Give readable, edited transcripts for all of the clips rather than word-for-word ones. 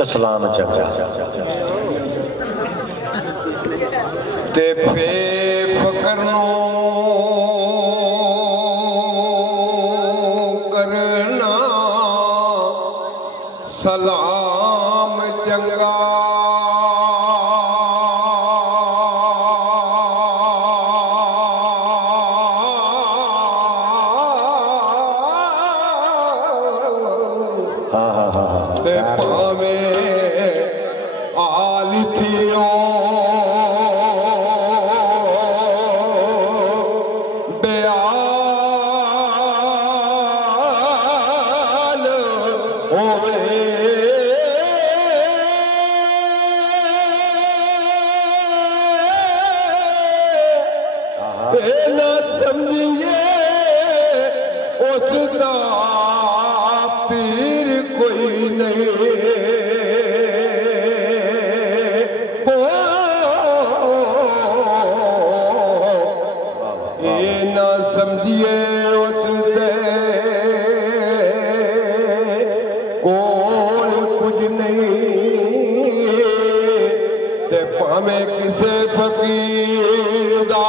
इस्लाम चंगा ते फे फकरनो करना सलाम चंगा ते पावे आली थियो दयाल होवे ना समझिए उसका पीर कोई नहीं हो, ये ना समझिए उसके कोल कुछ नहीं ते भावे किसे फकीर दा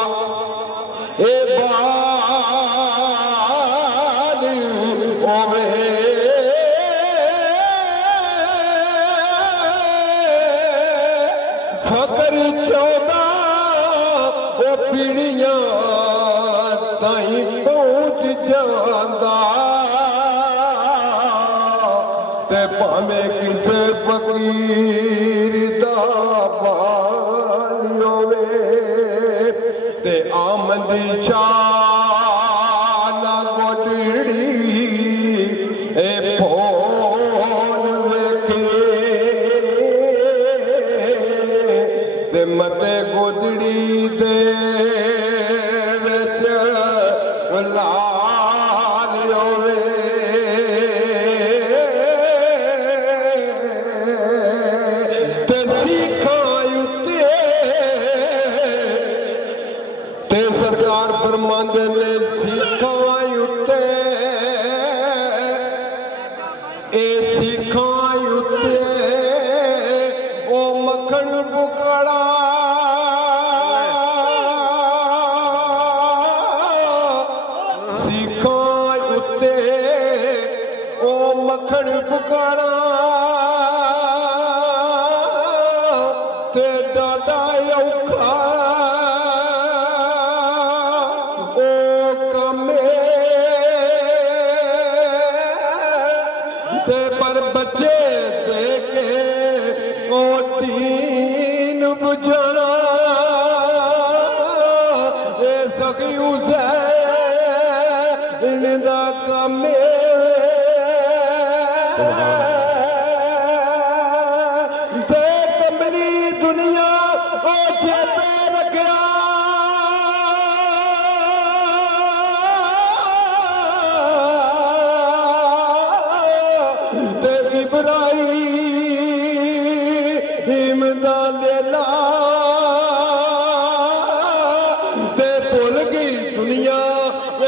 ए बाल होवे फकर चौदा वो पीढ़ियां ताई पहुंच जांदा ते भावे किसे फकीर दा बाल होवे ते आमदी शान गोदड़ी ए फोन वेखे ते मते गोदड़ी दे विच लाल होवे ते सीखां उत्ते ते सरकार फरमांदे ने सीखां उत्ते ए सीखां उत्ते ओ मक्खन बुकड़ा सीखां उत्ते ओ मक्खन बुकड़ा ते दादा औखा ओ कमे ते पर बच्चे देखे ओ दीन बुझना ए सखी हुसैन दा कमे ते कमली दुनिया ओ चेते रखया ते इब्राहीम दा लेला ते भुल गई दुनिया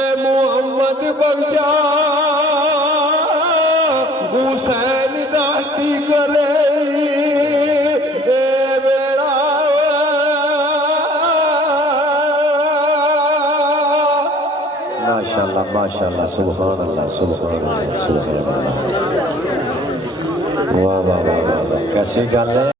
ए मुहम्मद बख्शा हुसैन दाती करे ए बेड़ा माशाल्लाह माशाल्लाह सुभान अल्लाह सुभान अल्लाह सुभान अल्लाह वाह वाह वाह वाह कैसी गल है।